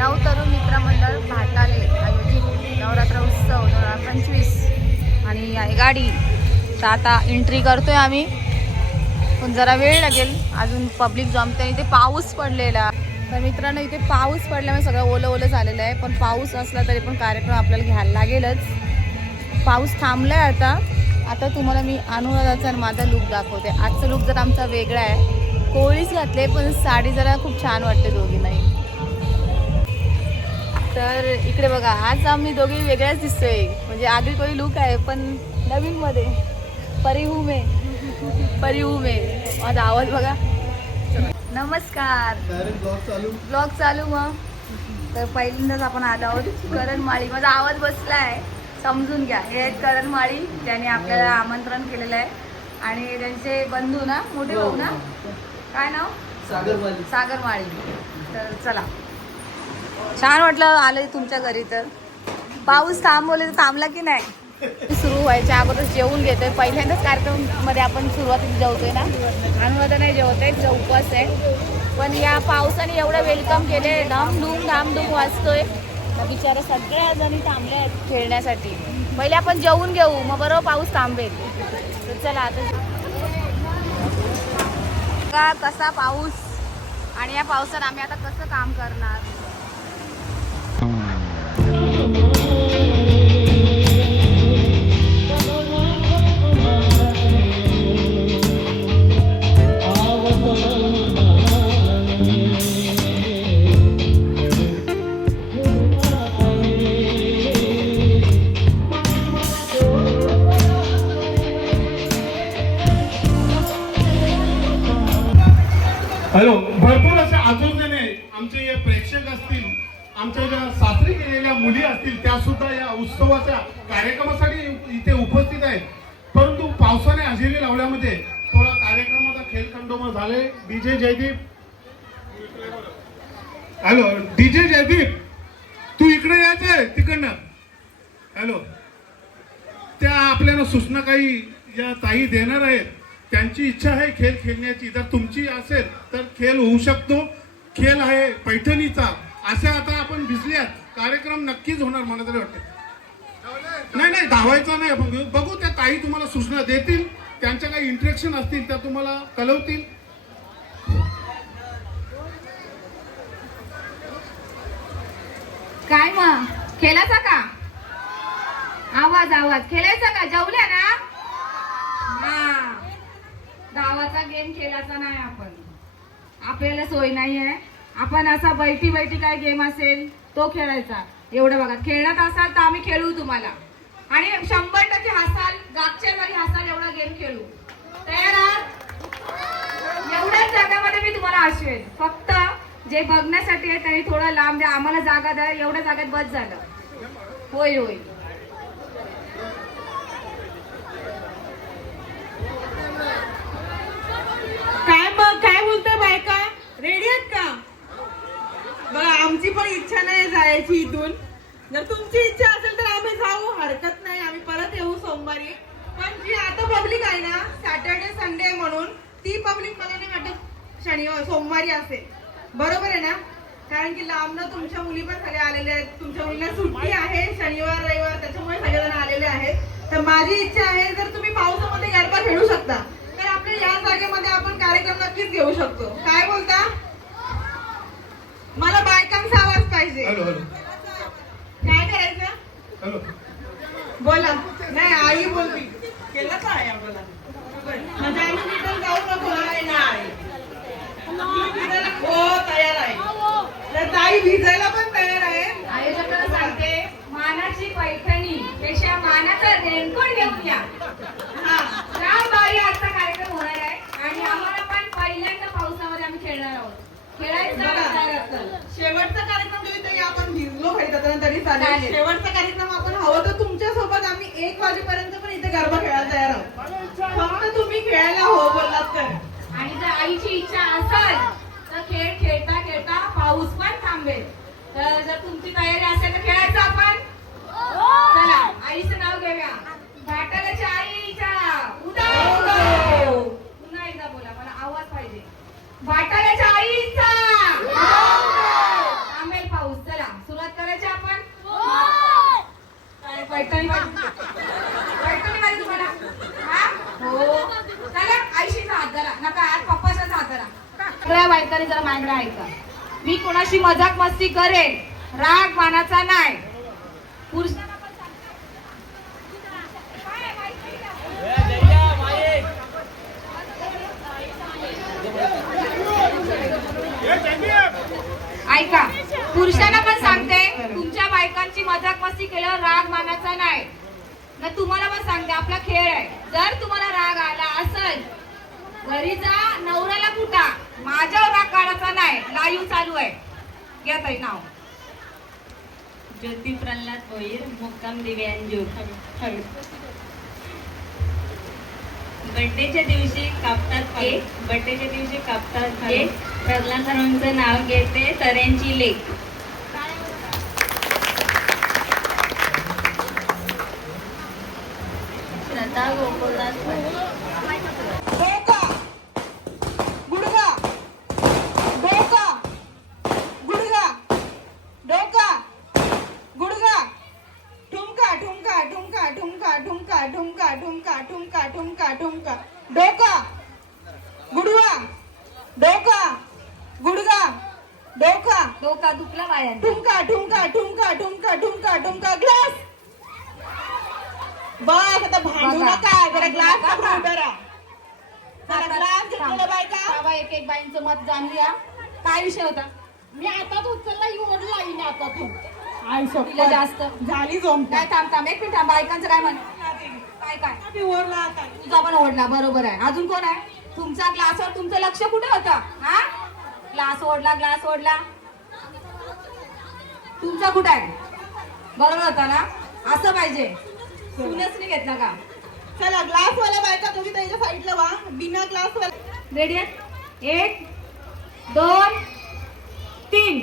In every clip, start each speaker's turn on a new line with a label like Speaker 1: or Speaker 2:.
Speaker 1: नवतरुण मित्रमंडळ भारताले आयोजित नवरात्र उत्सव दोन हजार पंचवीस. आणि आहे गाडी तर आता एंट्री करतोय आम्ही. पण जरा वेळ लागेल अजून पब्लिक जमते आणि इथे पाऊस पडलेला. तर मित्रांनो इथे पाऊस पडल्यामुळे सगळं ओलं ओलं झालेलं आहे. पण पाऊस असला तरी पण कार्यक्रम आपल्याला घ्यायला लागेलच. पाऊस थांबलाय आता. आता तुम्हाला मी अनुराधाचा आणि माझा लुक दाखवते. आजचा लुक जर आमचा वेगळा आहे. कोळीच घातले पण साडी जरा खूप छान वाटते दोघींनाही. तर इकडे बघा आज आम्ही दोघी वेगळ्याच दिसतोय. म्हणजे आगरी कोळी लुक आहे पण नवीन मध्ये. परिहू मे परिहू मे माझा आवाज बघा. नमस्कार.
Speaker 2: ब्लॉग चालू.
Speaker 1: मग. तर पहिल्यांदाच आपण आलो आहोत करण माळी. माझा आवाज बसला आहे समजून घ्या. हे आहेत करण माळी. ज्यांनी आपल्याला आमंत्रण केलेलं आहे. आणि त्यांचे बंधू ना मोठे भाऊ ना? काय नाव?
Speaker 2: सागरवाली
Speaker 1: सागर माळी. तर चला. छान वाटलं आलं तुमच्या घरी तर. पाऊस थांबवले तर थांबला की नाही? सुरू व्हायच्या अगोदर जेवून घेतोय. पहिल्यांदाच कार्यक्रममध्ये आपण सुरुवातीला जेवतोय ना? अनुवाद नाही जेवत आहे तिचा उपवास आहे. पण या पावसाने एवढं वेलकम केले धाम धूम धाम धूम वाजतोय बिचारा सगळ्या जणी थांबल्या आहेत खेळण्यासाठी. पहिले आपण जेवून घेऊ मग बरोबर पाऊस थांबेल. तर चला आता का कसा पाऊस. आणि या पावसात आम्ही आता कसं काम करणार?
Speaker 3: आमच्या ज्या सासरी गेलेल्या मुली असतील त्या सुद्धा या उत्सवाच्या कार्यक्रमासाठी इथे उपस्थित आहेत. परंतु पावसाने हजेरी लावल्यामध्ये थोडा कार्यक्रमाचा खेळखंडोबा झाले. DJ Jaydeep. Hello DJ Jaydeep तू इकडे यायचंय तिकडनं. हॅलो त्या आपल्याला सूचना काही या ताई देणार आहेत. त्यांची इच्छा आहे खेळ खेळण्याची. जर तुमची असेल तर खेळ होऊ शकतो. खेळ आहे पैठणीचा. असे आता आपण भिजल्यात कार्यक्रम नक्कीच होणार मला तरी वाटतं. नाही नाही धावायचा नाही. आपण बघू त्या ताई तुम्हाला सूचना देतील. त्यांच्या काही इंटरेक्शन असतील त्या तुम्हाला कळवतील.
Speaker 1: काय मग? खेळायचा का? आवाज आवाज. खेळायचा का? जेवल्या ना? हा. गेम खेळायचा नाही आपण. आपल्याला सोय नाही आहे आपण असा बैठी बैठी काय गेम असेल तो खेळायचा. एवढं बघा. खेळण्यात असाल तर आम्ही खेळू तुम्हाला. आणि शंभर टक्के हसाल गागच्या घरी हसाल एवढा गेम खेळू. तयार आहात? एवढ्याच जागामध्ये मी तुम्हाला आशवेन फक्त जे बघण्यासाठी आहे त्यांनी थोडं लांब द्या. आम्हाला जागा द्या. एवढ्या जागेत बस झालं. होय होय.
Speaker 4: काय मग? काय बोलतोय बायका? रेडी आहेत का? बघा आमची पण इच्छा नाही जायची इथून. जर तुमची इच्छा असेल तर आम्ही जाऊ हरकत नाही आम्ही परत येऊ सोमवारी. पण जी आता पब्लिक आहे ना सॅटर्डे संडे म्हणून ती पब्लिक मला नाही वाटत शनिवार सोमवारी असेल. बरोबर आहे ना? कारण की लांबनं तुमच्या मुली पण सगळ्या आलेल्या आहेत. तुमच्या मुलींना सुट्टी आहे शनिवार रविवार त्याच्यामुळे सगळेजण आलेले आहेत. तर माझी इच्छा आहे जर तुम्ही पावसामध्ये गरबा खेळू शकता तर आपल्या या जागेमध्ये आपण कार्यक्रम नक्कीच घेऊ शकतो. काय बोलता? मला बायकांचा आवाज पाहिजे.
Speaker 3: Hello hello.
Speaker 4: काय करायचं?
Speaker 3: हॅलो.
Speaker 4: बोला. नाही आई बोलती. केलं काय आपल्याला म्हणजे आम्ही तिथं जाऊ नको. नाही. हो तयार आहे. तर ताई भिजायला पण तयार आहे
Speaker 1: आयोजकांना सांगते मानाची पैठणी पेक्षा मानाचा रेनकोट घेऊन या
Speaker 4: हा
Speaker 1: काय बाई आजचा कार्यक्रम होणार आहे आणि आम्हाला पण पहिल्यांदा पावसामध्ये आम्ही खेळणार आहोत खेळायचं
Speaker 4: बघा.
Speaker 1: तयार असाल.
Speaker 4: शेवटचा कार्यक्रम जरी तरी आपण भिजलो खरी जाताना तरी चालेल. शेवटचा कार्यक्रम आपण हवं तर तुमच्यासोबत आम्ही एक वाजेपर्यंत पण इथे गरबा खेळायला तयार आहोत. फक्त तुम्ही खेळायला हो बोललात तर.
Speaker 1: आणि जर आईची इच्छा असेल तर खेळ खेळता खेळता पाऊस पण थांबेल. तर जर तुमची तयारी असेल तर खेळायचं आपण? चला आईचं नाव घेऊया. भाटालाच्या आईच्या उदय पुन्हा एकदा बोला मला आवाज पाहिजे. भाटालाच्या आईचा थांबेल पाऊस चला पाहिजे तुम्हाला? हा? हो. चला आईशीचा हात धरा. नका आज पप्पाचाच हात धरा. सगळ्या जरा माझ्याकडे ऐका. मी कोणाशी मजाक मस्ती करेन? राग मानाचा नाही. पुरुष मानाचा नाही. ना तुम्हाला पण सांगते आपला खेळ आहे. जर तुम्हाला राग आला असेल घरी जा नवऱ्याला कुटा माझ्यावर राग काढायचा नाही. लाईव्ह चालू आहे. घ्या ताई नाव.
Speaker 2: ज्योती प्रल्हाद भोईर मुक्काम दिव्यांजूर बड्डेच्या दिवशी कापतात केक बड्डेच्या दिवशी कापतात केक प्रल्हाद सरांचं नाव घेते तऱ्यांची लेख
Speaker 4: 拿萝卜来。बस आता भांडू. नका. जरा ग्लास. पकडून. जरा ग्लास घेतलेला बायका.
Speaker 1: बाबा एक एक बाईंचं मत जाणून घ्या काय विषय होता?
Speaker 4: मी आता उचलला ही ओढला हिने आता तू. आई
Speaker 1: तिला जास्त.
Speaker 4: झाली जोमटा
Speaker 1: काय थांब थांब. एक मिनिट थांब. बायकांचं काय म्हण? काय काय?
Speaker 4: मी ओढला आता.
Speaker 1: तुझा पण ओढला बरोबर आहे. अजून कोण आहे? तुमचा ग्लासवर तुमचं लक्ष कुठे होतं? हा? ग्लास ओढला ग्लास ओढला. तुमचा कुठे आहे? बरोबर होता ना? असं पाहिजे. नाही घेतला का?
Speaker 4: चला ग्लास वाला बायका तुम्ही त्याच्या साईडला वा. बिना ग्लास वाला
Speaker 1: रेडी एक दोन तीन.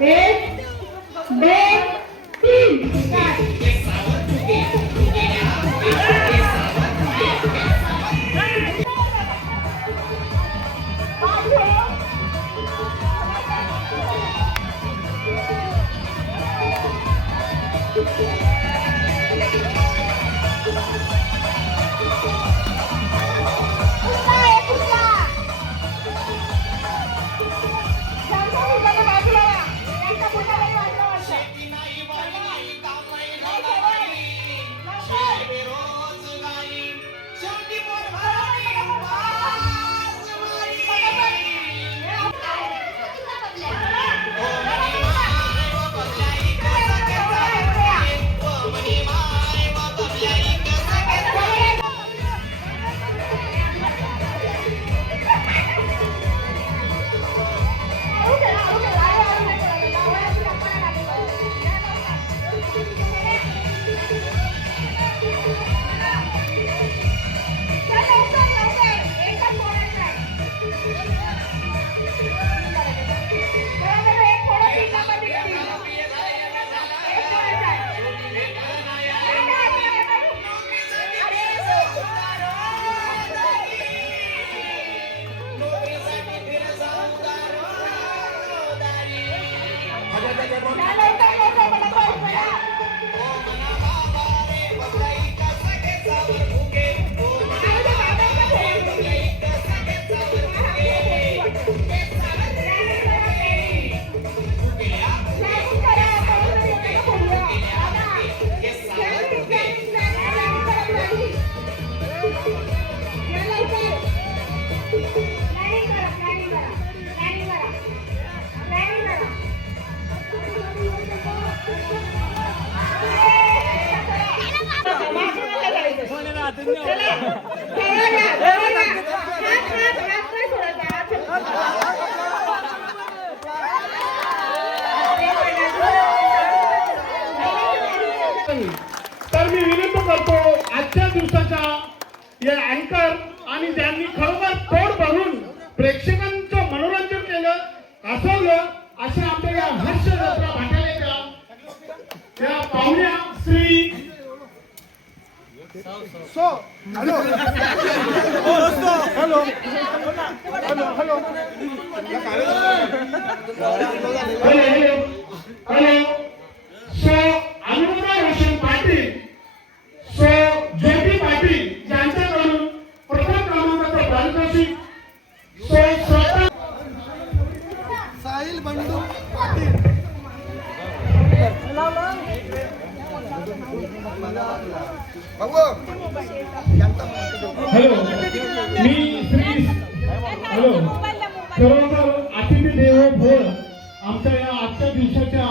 Speaker 1: b B, ¡Dale!
Speaker 3: तर मी विनंती करतो आजच्या दिवसाच्या या अँकर आणि त्यांनी खरं
Speaker 5: अनिल बंडू पाटील
Speaker 3: हॅलो मी श्री हॅलो सर्वांना अतिथी देवो भोळ आमच्या या आजच्या दिवसाच्या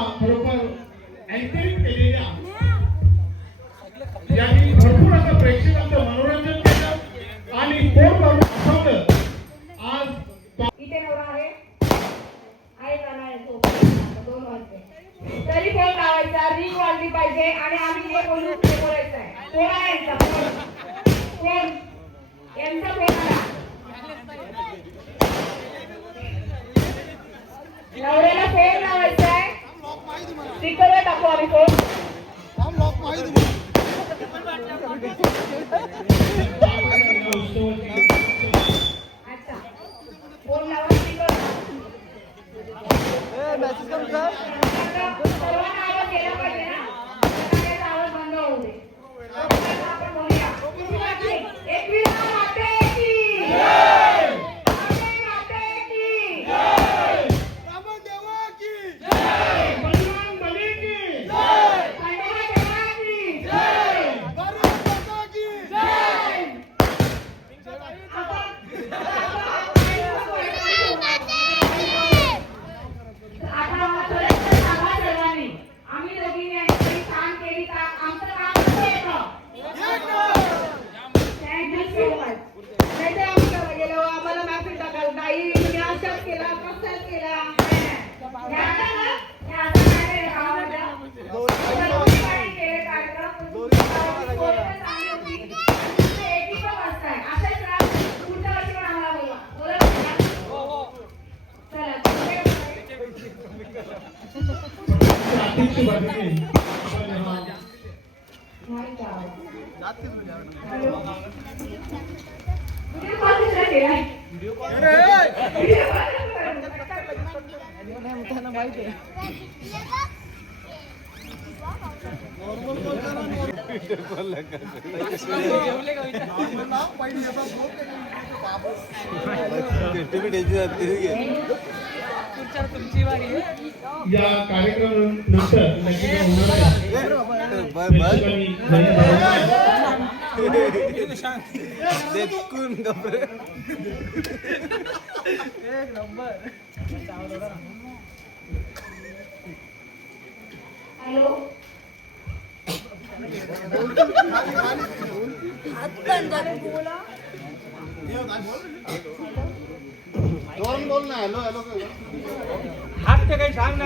Speaker 1: स्टिकर टाकू आम्ही कोण? तुमची वारी
Speaker 3: या कार्यक्रम नंतर देखून गबरे एक नंबर
Speaker 1: हॅलो
Speaker 6: दोन बोल ना हॅलो हॅलो
Speaker 3: हात ते
Speaker 6: काही सांग
Speaker 3: ना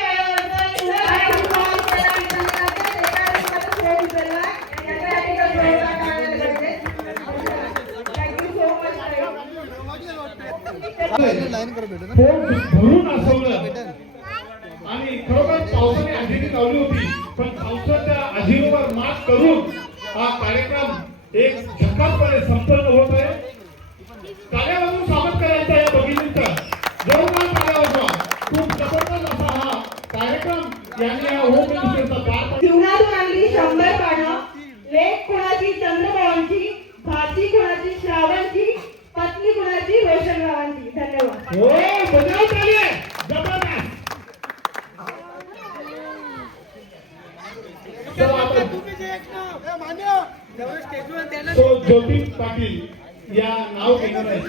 Speaker 3: ज्योती पाटील या नाव घेणार आहे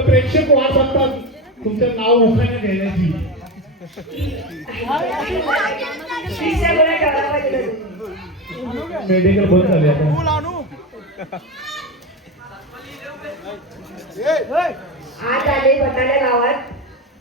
Speaker 3: प्रेक्षक वाट बघतात तुमचं नाव उखाने घेण्याची. मेडिकल बंद झाले आता.
Speaker 1: आज आले बताल्या गावात.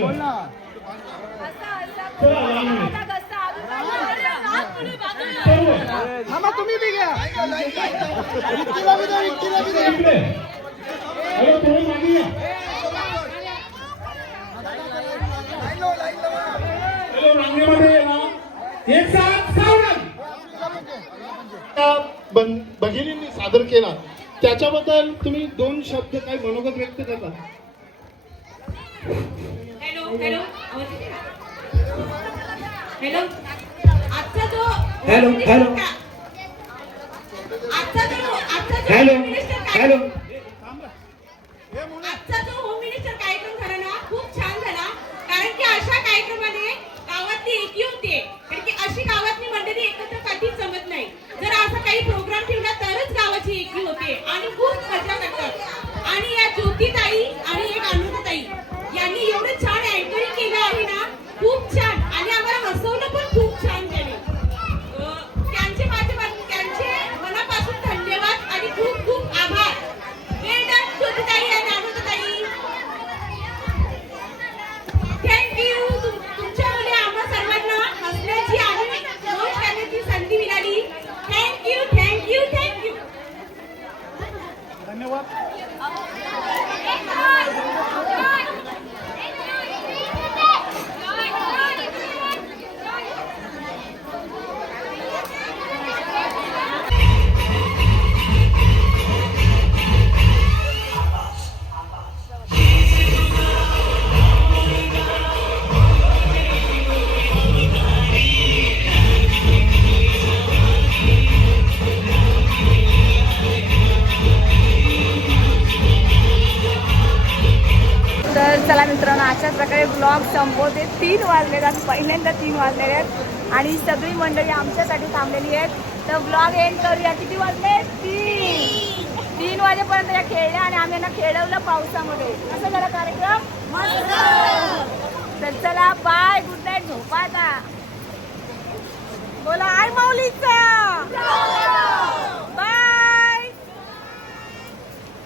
Speaker 6: बोल ना थांबा तुम्ही बी घ्या विक्कीला बी द्या विक्कीला बी द्या
Speaker 3: तुम्ही मागे भगिनींनी सादर केला. त्याच्याबद्दल तुम्ही दोन शब्द काही मनोगत व्यक्त करता?
Speaker 7: हॅलो हॅलो हॅलो
Speaker 4: हॅलो
Speaker 1: तीन वाजलेले आहेत पहिल्यांदा तीन वाजलेले आहेत. आणि सगळी मंडळी आमच्यासाठी थांबलेली आहेत. तर ब्लॉग एंड करूया. किती वाजले? तीन. तीन वाजेपर्यंत या खेळल्या आणि आम्ही यांना खेळवलं पावसामध्ये. कसं झाला कार्यक्रम? तर चला बाय गुड नाईट झोपा आता
Speaker 4: बोला आय माऊलीचा.